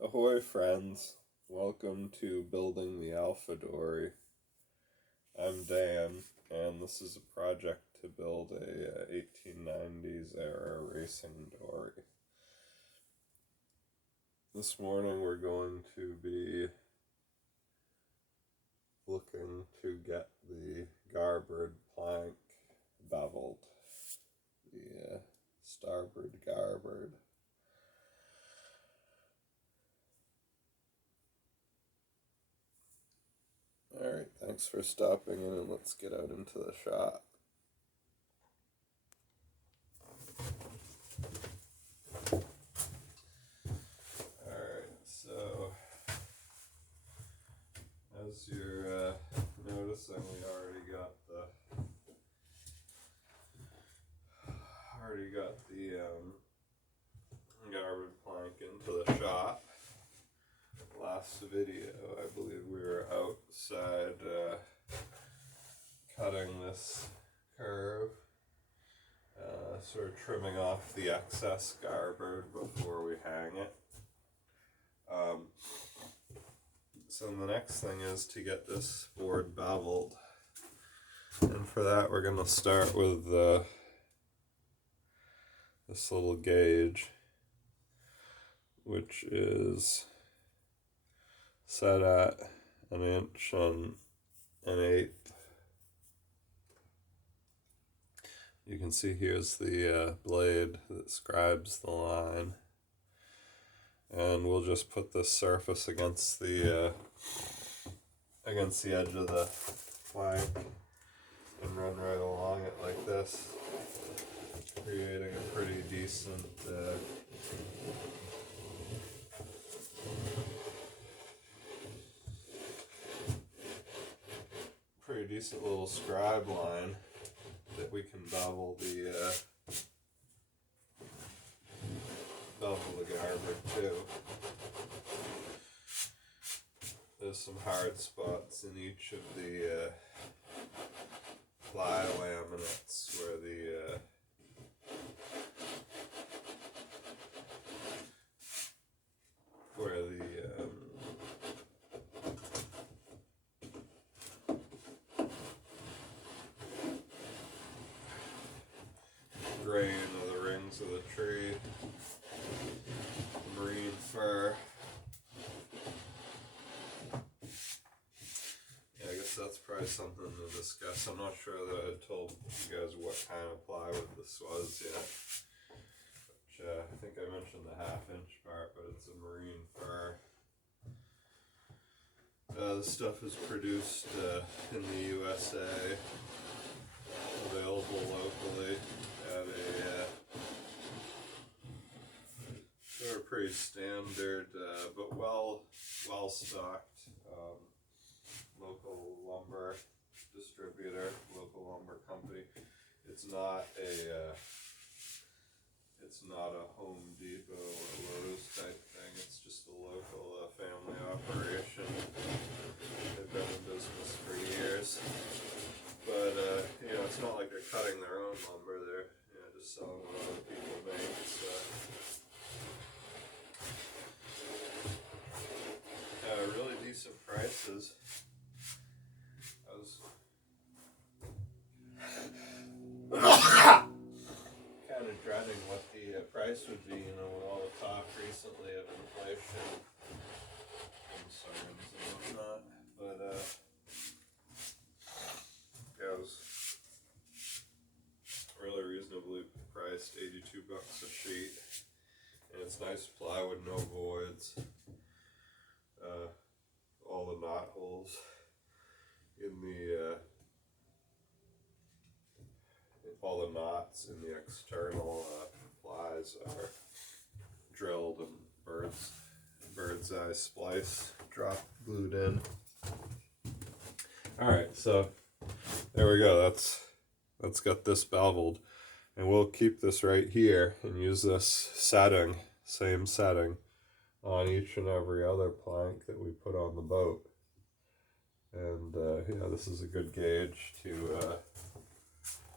Ahoy friends, welcome to Building the Alpha Dory. I'm Dan, and this is a project to build a 1890s era racing dory. This morning we're going to be looking to get the garboard plank beveled, the starboard garboard. Alright, thanks for stopping in, and let's get out into the shop. Alright, so as you're noticing, we already got the garboard plank into the shop. Last video, I believe we were outside cutting this curve, sort of trimming off the excess garboard before we hang it. So the next thing is to get this board beveled, and for that we're going to start with this little gauge, which is set at 1 1/8 inches. You can see here's the blade that scribes the line, and we'll just put this surface against the edge of the plank and run right along it like this, creating a pretty decent little scribe line that we can bevel the garboard to. There's some hard spots in each of the ply laminates where the grain of the rings of the tree, marine fur. Yeah, I guess that's probably something to discuss. I'm not sure that I told you guys what kind of plywood this was yet. Which, I think I mentioned the 1/2-inch part, but it's a marine fur. This stuff is produced in the USA, available locally at a sort of pretty standard but well stocked local lumber distributor, local lumber company. It's not a Home Depot or Lowe's type thing. It's just a local family operation. They've been in business for years, but it's not like they're cutting their own lumber. They're just selling what other people make. So really decent prices. I was kind of dreading what the price would be, with all the talk recently of inflation concerns and whatnot. But it was really reasonably priced, $82 a sheet, and it's nice plywood, no voids. All the knot holes in all the knots in the external plies are drilled and bird's eye splice glued in. Alright, so there we go. That's got this beveled, and we'll keep this right here and use this same setting on each and every other plank that we put on the boat. And this is a good gauge to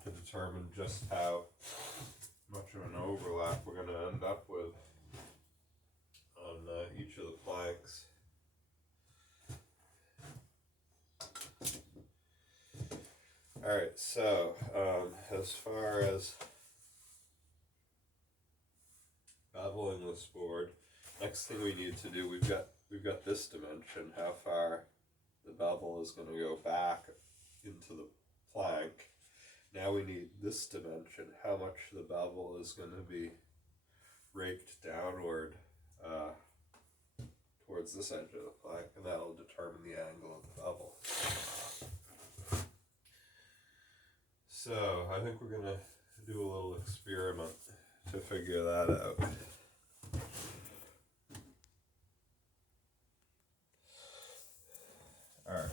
determine just how much of an overlap we're going to end up with on each of the planks. Alright, so as far as beveling this board, next thing we need to do, we've got this dimension, how far the bevel is going to go back into the plank. Now we need this dimension, how much the bevel is going to be raked downward towards this edge of the plank, and that will determine the angle of the bevel. So I think we're going to do a little experiment to figure that out. Alright,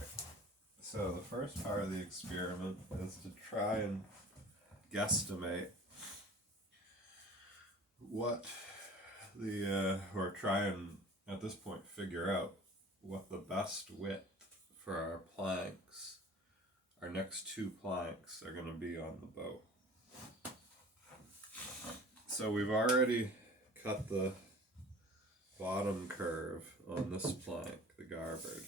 so the first part of the experiment is to try and guesstimate what or try and at this point figure out what the best width for our planks, our next two planks, are going to be on the boat. So we've already cut the bottom curve on this plank, the garboard,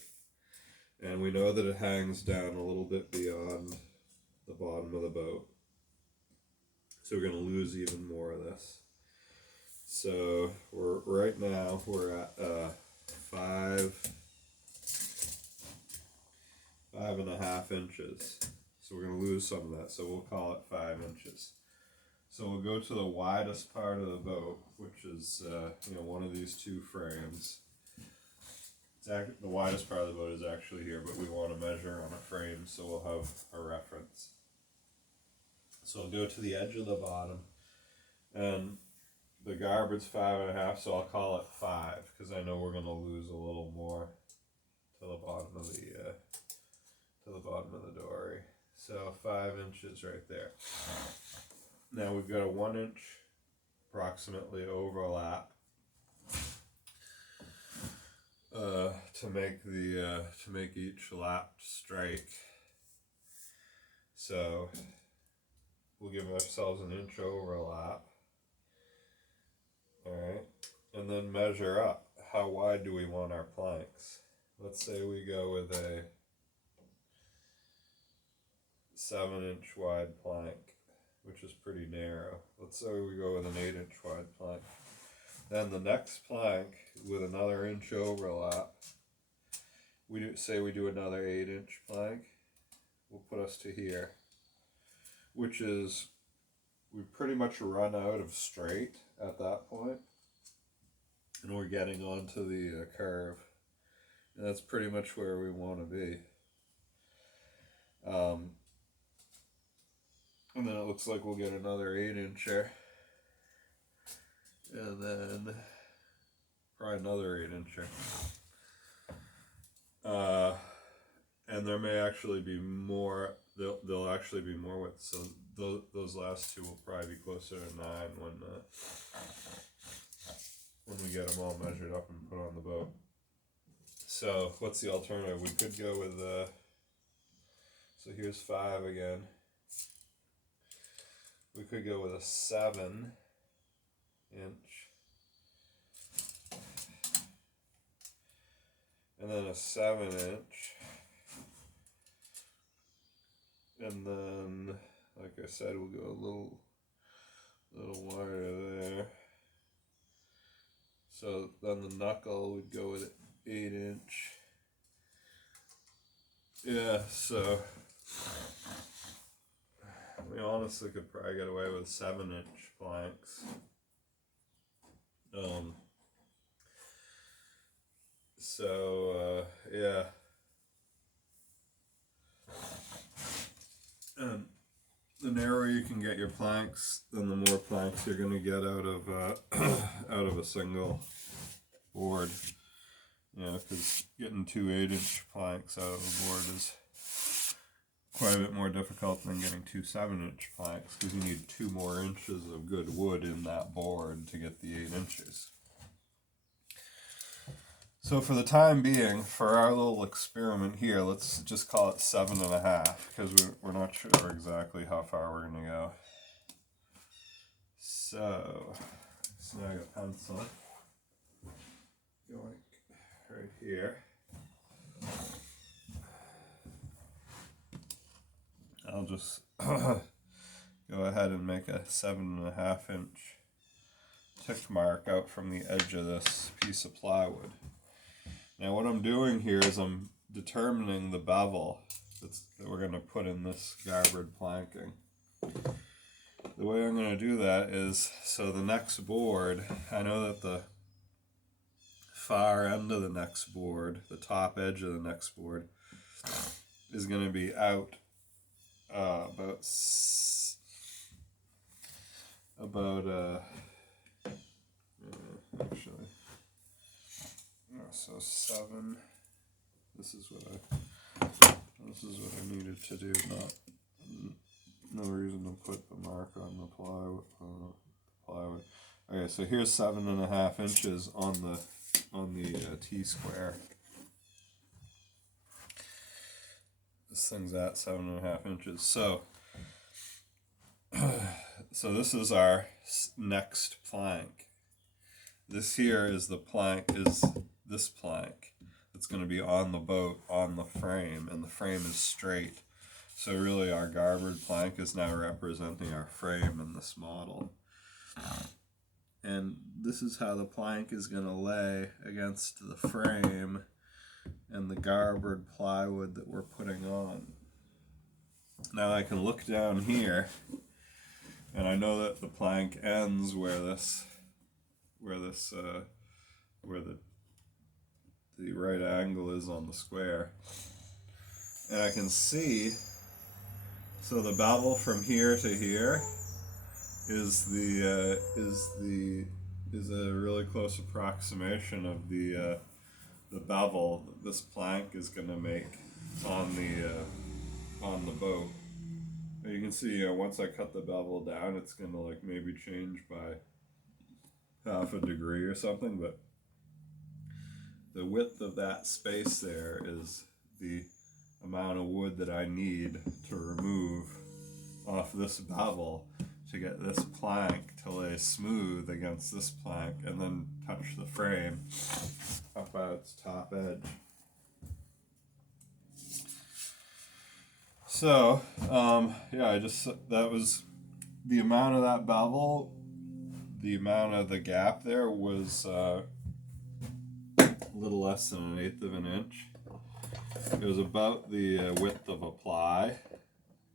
and we know that it hangs down a little bit beyond the bottom of the boat, so we're going to lose even more of this. So right now we're at 5.5 inches. So we're going to lose some of that, so we'll call it 5 inches. So we'll go to the widest part of the boat, which is one of these two frames. The widest part of the boat is actually here, but we want to measure on a frame, so we'll have a reference. So we'll go to the edge of the bottom, and the garboard's 5.5, so I'll call it 5 because I know we're going to lose a little more to the bottom of the dory. So 5 inches right there. Now we've got a 1 inch approximately overlap to make each lapped strike. So we'll give ourselves an inch overlap. Alright, and then measure up. How wide do we want our planks? Let's say we go with a 7-inch wide plank, which is pretty narrow. Let's say we go with an 8-inch wide plank. Then the next plank with another inch overlap, we do another 8-inch plank, will put us to here, which is, we pretty much run out of straight at that point, and we're getting onto the curve, and that's pretty much where we want to be. And then it looks like we'll get another 8-incher, and then probably another 8-incher. And there may actually be more, there'll actually be more width, so those last two will probably be closer to 9 when we get them all measured up and put on the boat. So what's the alternative? We could go with, so here's 5 again. We could go with a 7-inch, and then a 7-inch, and then, like I said, we'll go a little wider there. So then the knuckle would go with an 8-inch. Yeah, so we honestly could probably get away with 7-inch planks. Yeah. And the narrower you can get your planks, then the more planks you're going to get out of a single board. Because getting 2 8-inch planks out of a board is quite a bit more difficult than getting 2 7-inch planks, because you need 2 more inches of good wood in that board to get the 8 inches. So for the time being, for our little experiment here, let's just call it 7.5, because we're not sure exactly how far we're going to go. So, snag a pencil. going right here. I'll just go ahead and make a 7.5 inch tick mark out from the edge of this piece of plywood. Now what I'm doing here is I'm determining the bevel that we're going to put in this garboard planking. The way I'm going to do that is, so the next board, I know that the far end of the next board, the top edge of the next board, is going to be out about actually, so 7. This is what I needed to do. No reason to put the mark on the plywood. Okay, so here's 7.5 inches on the T-square. This thing's at 7.5 inches. So this is our next plank. This here is the plank, is this plank that's going to be on the boat, on the frame, and the frame is straight. So really our garboard plank is now representing our frame in this model. And this is how the plank is going to lay against the frame and the garboard plywood that we're putting on. Now I can look down here, and I know that the plank ends where the right angle is on the square, and I can see. So the bevel from here to here is a really close approximation of the bevel that this plank is going to make on the boat. And you can see, once I cut the bevel down, it's going to like maybe change by 1/2 degree or something, but the width of that space there is the amount of wood that I need to remove off this bevel to get this plank to lay smooth against this plank and then touch the frame up at its top edge. So that was the amount of that bevel. The amount of the gap there was a little less than 1/8 of an inch. It was about the width of a ply,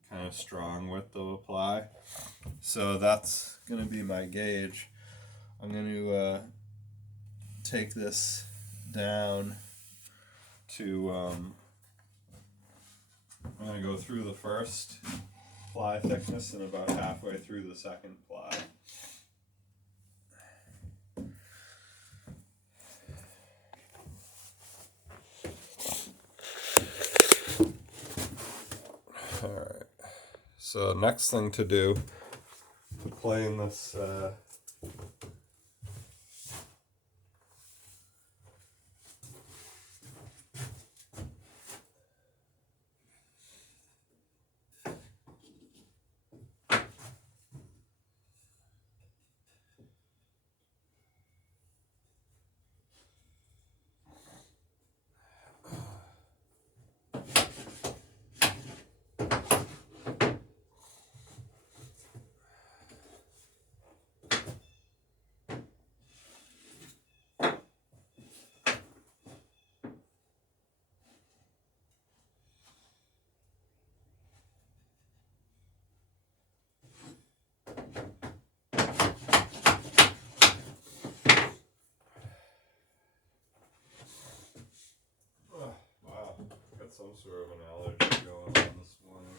kind of strong width of a ply. So that's going to be my gauge. I'm going to take this down to, I'm going to go through the first ply thickness and about halfway through the second ply. Alright, so next thing to do to plane this some sort of an allergy going on this morning.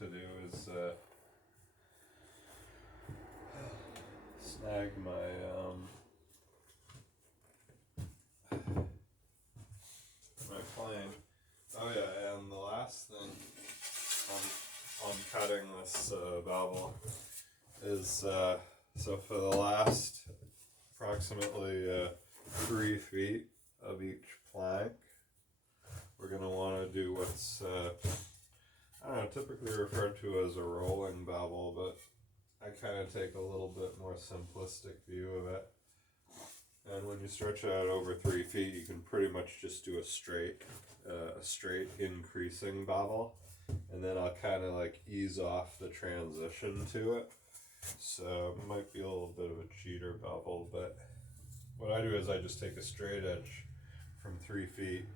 to do is snag my my plane. Oh yeah, and the last thing on cutting this bevel is so for the last approximately 3 feet of each plank, we're going to want to do what's I don't know, typically referred to as a rolling bevel, but I kind of take a little bit more simplistic view of it. And when you stretch it out over 3 feet, you can pretty much just do a straight increasing bevel, and then I'll kind of like ease off the transition to it. So it might be a little bit of a cheater bevel, but what I do is I just take a straight edge from 3 feet,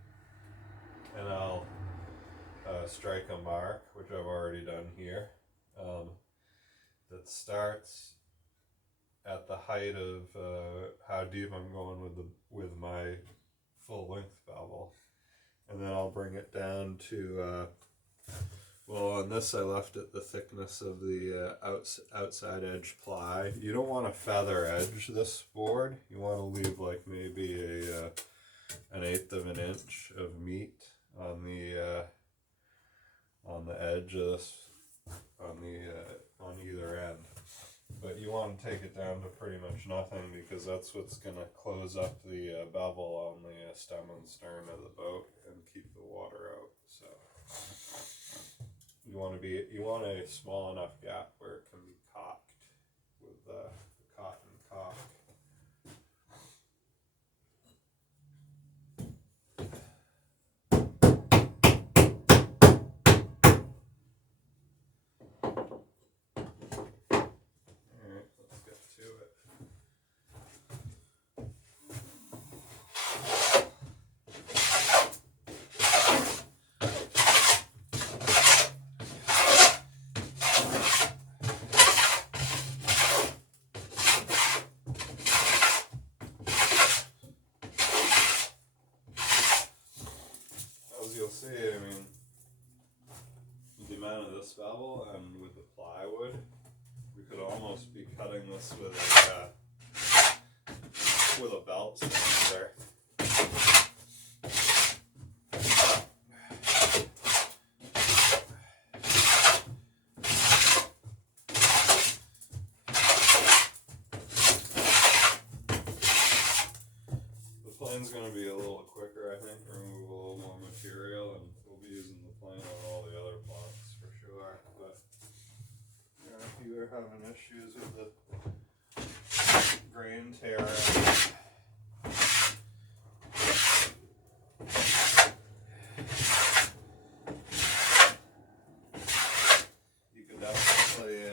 and I'll strike a mark, which I've already done here, that starts at the height of how deep I'm going with my full length bevel, and then I'll bring it down to well, on this I left it the thickness of the outside edge ply. You don't want to feather edge this board. You want to leave like maybe an 1/8 of an inch of meat on the edge of this, on either end. But you want to take it down to pretty much nothing, because that's what's going to close up the bevel on the stem and stern of the boat and keep the water out. So you want a small enough gap where it can be caulked with the cotton caulk. Alright, let's get to it. As you'll see, I mean, with the amount of this bevel and with the plywood, we could almost be cutting this with a belt sander. The plane's going to be a little quicker, I think, remove a little more material, and we'll be using the plane on all the other plots for sure. But if you are having issues with the grain tear, you could definitely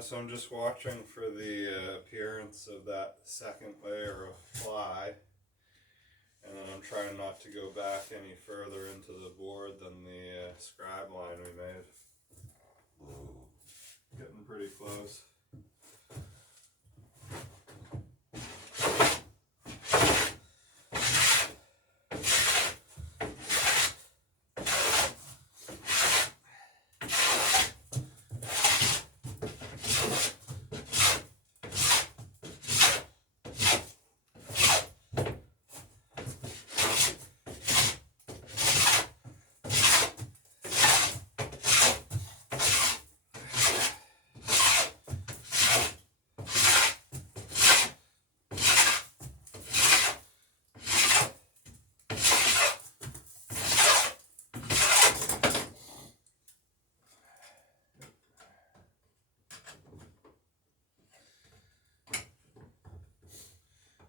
so I'm just watching for the appearance of that second layer of ply, and then I'm trying not to go back any further into the board than the scribe line we made. Getting pretty close.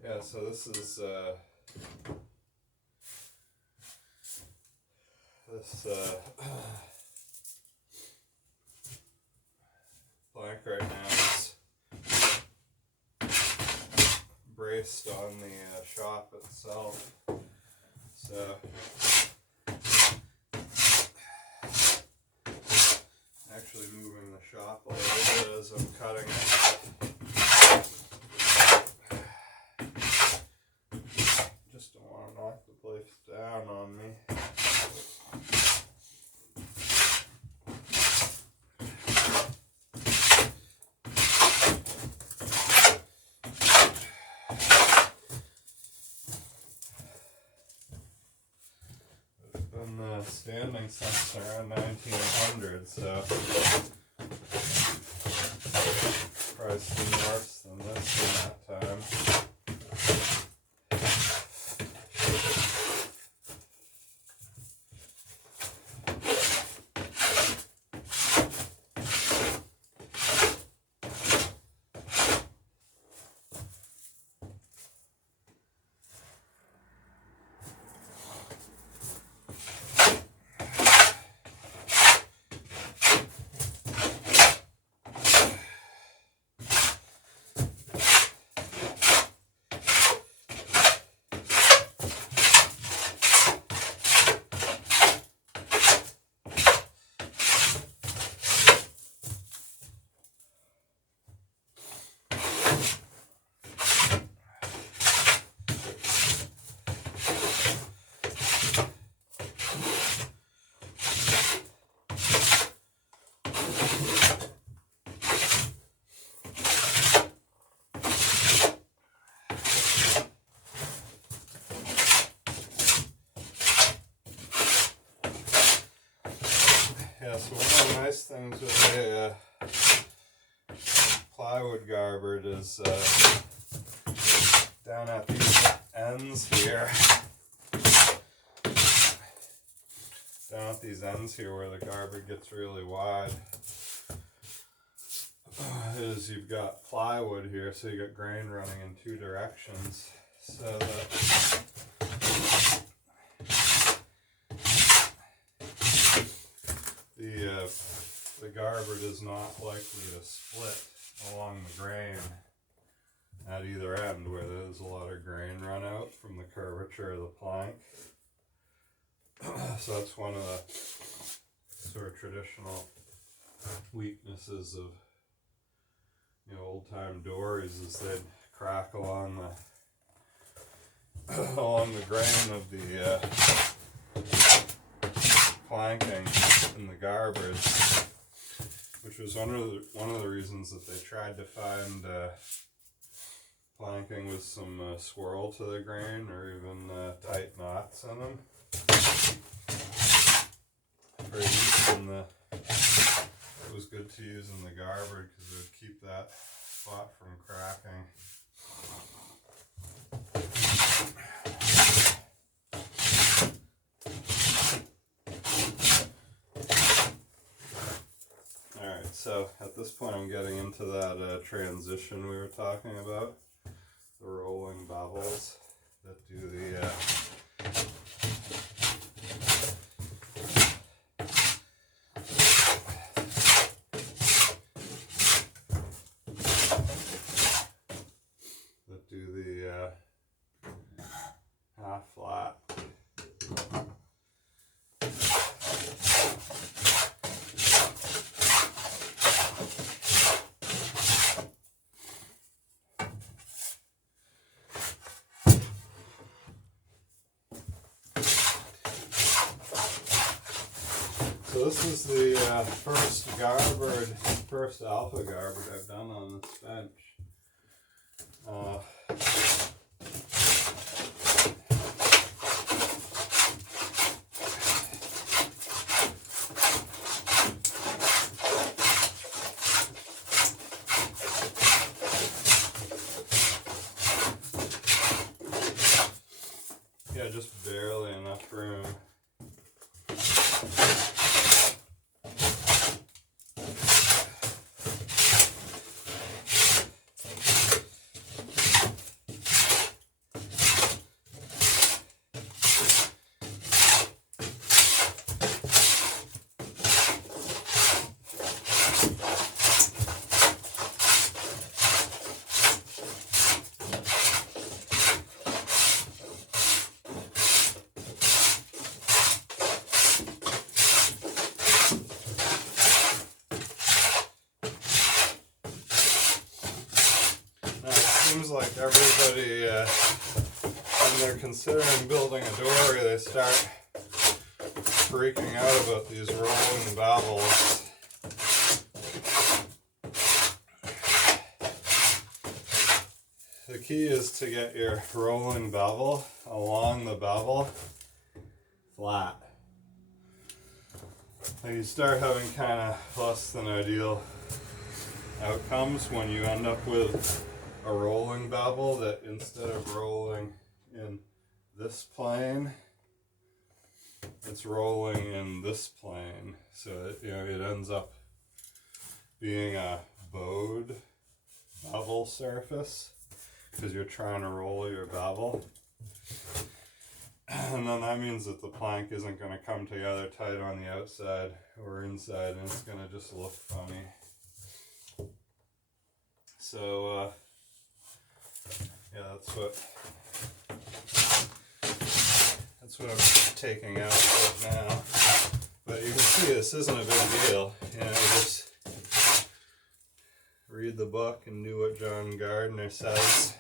Yeah, so this is based on the shop itself. So actually moving the shop a little bit as I'm cutting it. Just don't want to knock the place down on me. Standing since around 1900, so probably seen worse than this in that time. Yeah, so one of the nice things with a plywood garboard is down at these ends here. Down at these ends here where the garboard gets really wide, is you've got plywood here, so you got grain running in two directions, so that the garboard is not likely to split along the grain at either end where there's a lot of grain run out from the curvature of the plank. So that's one of the sort of traditional weaknesses of, you know, old-time dories, is they'd crack along the grain of the planking in the garboards, which was one of the reasons that they tried to find planking with some swirl to the grain, or even tight knots in them. For use in the, it was good to use in the garboard because it would keep that spot from cracking. Alright, so at this point I'm getting into that transition we were talking about, the rolling bevels that do the half flat. So this is the first alpha garboard I've done on this bench. Yeah, just barely enough room. everybody, when they're considering building a dory, they start freaking out about these rolling bevels. The key is to get your rolling bevel along the bevel flat. Now you start having kind of less than ideal outcomes when you end up with a rolling bevel that instead of rolling in this plane, it's rolling in this plane. So it ends up being a bowed bevel surface because you're trying to roll your bevel. And then that means that the plank isn't going to come together tight on the outside or inside, and it's going to just look funny. So, yeah, that's what I'm taking out right now. But you can see this isn't a big deal. Just read the book and do what John Gardner says.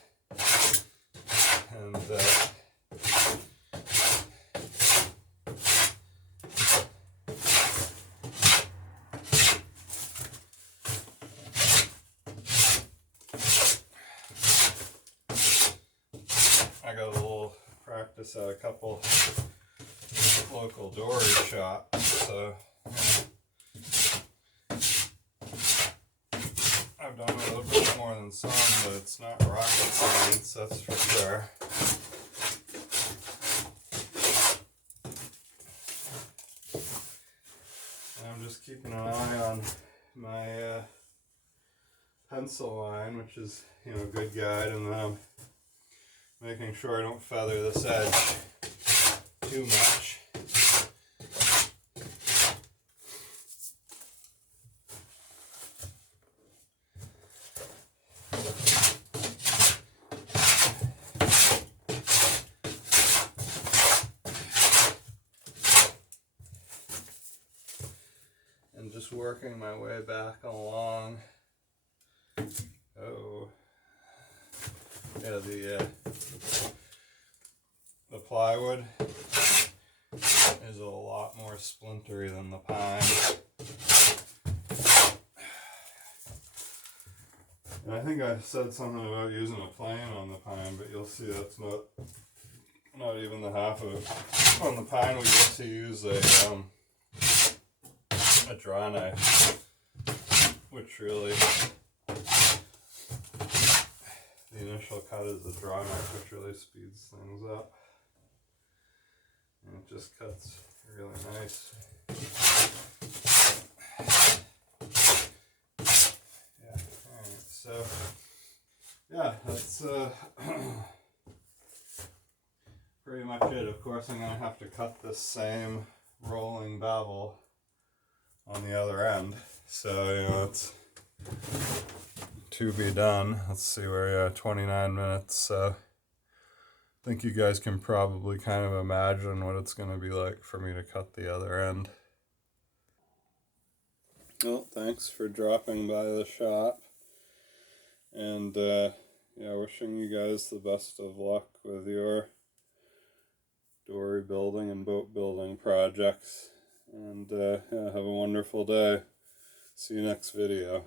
And, I got a little practice at a couple local dory shops, so I've done a little bit more than some, but it's not rocket science, that's for sure. And I'm just keeping an eye on my pencil line, which is, a good guide, and then I'm making sure I don't feather this edge too much. And just working my way back along. Oh. Yeah, the plywood is a lot more splintery than the pine. And I think I said something about using a plane on the pine, but you'll see that's not even the half of it. On the pine we get to use a draw knife, which really, the initial cut is a draw knife, which really speeds things up. And it just cuts really nice. Yeah, alright, so, yeah, that's pretty much it. Of course, I'm going to have to cut this same rolling bevel on the other end. So, it's to be done. Let's see, we're at 29 minutes, so I think you guys can probably kind of imagine what it's going to be like for me to cut the other end. Well, thanks for dropping by the shop, and yeah, wishing you guys the best of luck with your dory building and boat building projects, and yeah, have a wonderful day. See you next video.